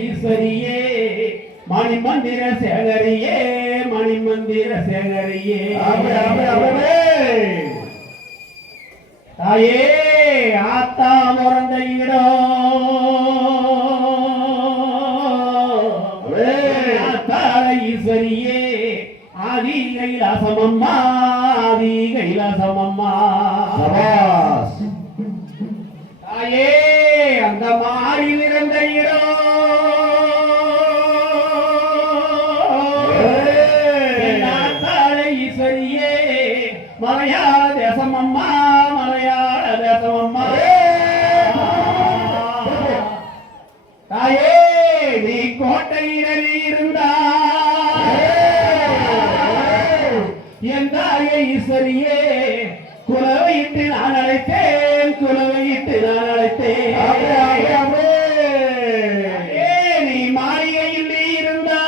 ஈஸ்வரியே மணிமந்திர சேகரியே மணிமந்திர சேகரியே தாயே ஆத்தா முறந்த இடம் ஈஸ்வரியே ஆதி கைலாசமம்மா ஆதி கைலாசமம்மா தாயே அந்த மாறி நிறந்த இடம் ஈஸ்வரியே மலையாள தேசமம்மா மலையாள தேசமம்மா தாயே நீ கோட்டையிலே இருந்தா என் தாயே ஈஸ்வரியே குலவையிட்டு நான் அழைத்தேன் குலவையிட்டு நான் அழைத்தேன் நீ மாளிகையில் இருந்தா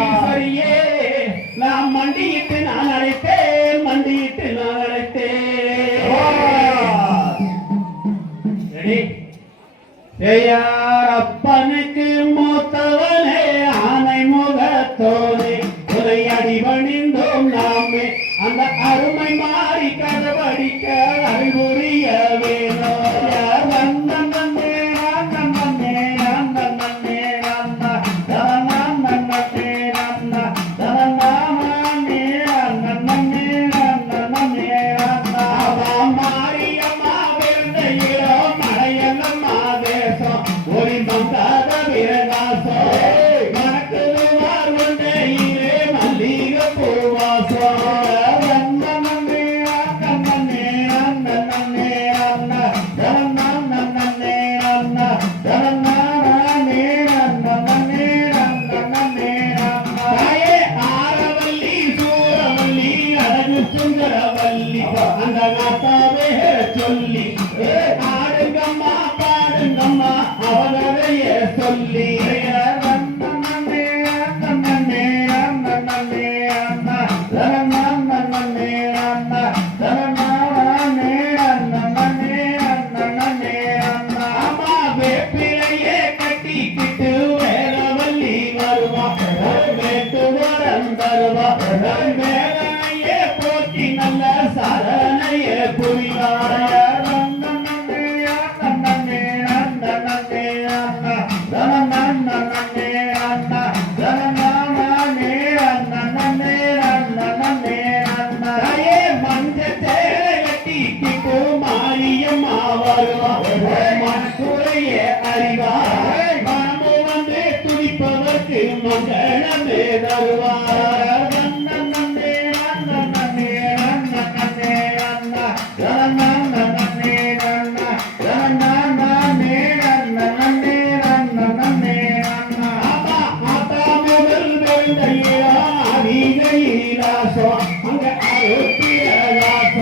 ஈஸ்வரியே நான் மண்டியிட்டு நான் அழைத்தேன் மண்டியிட்டு நான் அழைத்தேன் அப்பனுக்கு மூத்தவனே ஆனை முகத்தோனே உரையடி வணிந்தோம் நாமே அந்த அருமை மாறி கதவடிக்க அறிவுரிய வேணும் அந்த நாட்டாவே சொல்லி ஆடுங்கம்மா பாடுங்கம்மா அவனைய சொல்லி வேப்பிலையே கட்டிக்கிட்டு வேலவல்லி வருவா வேட்டு வரம் தருவா வேலையே போட்டி நல்ல சரணைய புரிவார மனசுரையே அறிவார் மனமு வந்து துடிப்பதற்கு மங்களமே தருவார் அங்க அருப்பிரகாசோ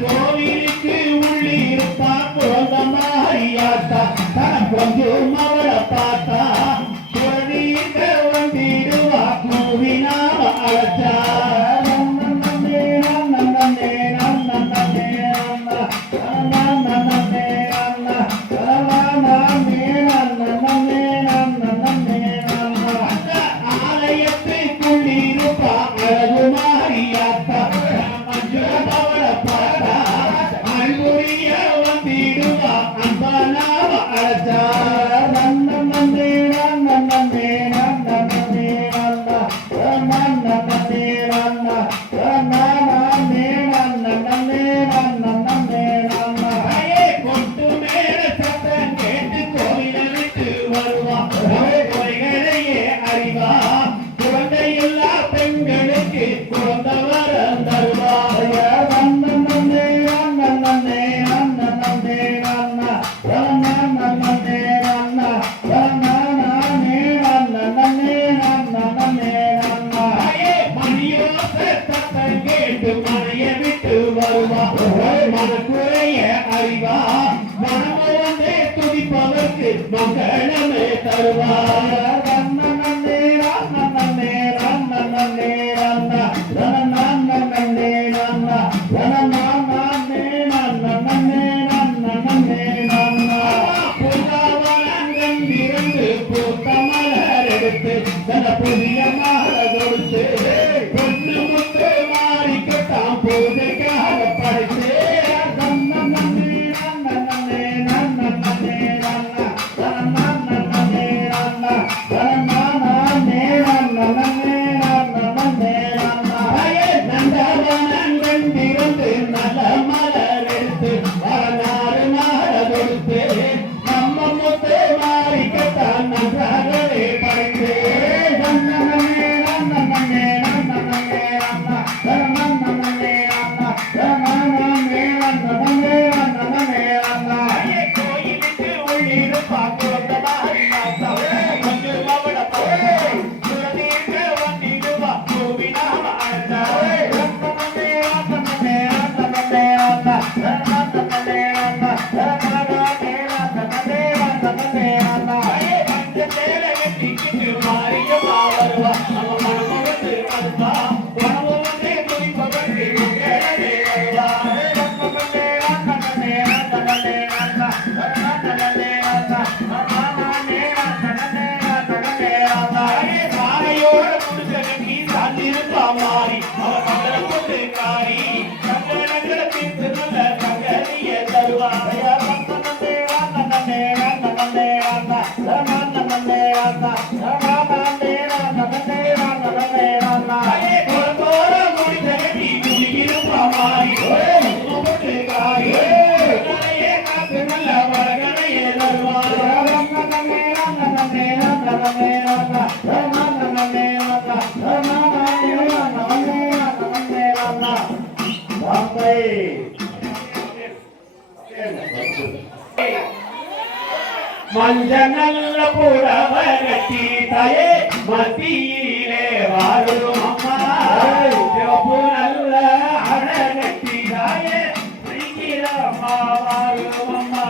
கோவிலுக்கு உள்ளிருப்பா குழந்த மாறியாத்தா கொஞ்சம் அவளை பார்த்தா குழந்தைங்க வந்திடுவா கூவினா ரன்னே ரன்னே ரன்னே ரன்னா ரன்னே ரன்னே ரன்னா ரன்னே ரன்னே ரன்னா புதாவனங்கள் இருந்து பூத்த மலர் எடுத்து தன புதிய மலர் கொடுத்து பொண்ணு முத்து மாறிக்கட்டாம் பூஜைக்காக படைத்து மஞ்ச நல்ல புடவகட்டி தாயே மத்தியிலே வாழும் அம்மா சிவப்பு நல்ல அழகட்டி தாயே வாழும் அம்மா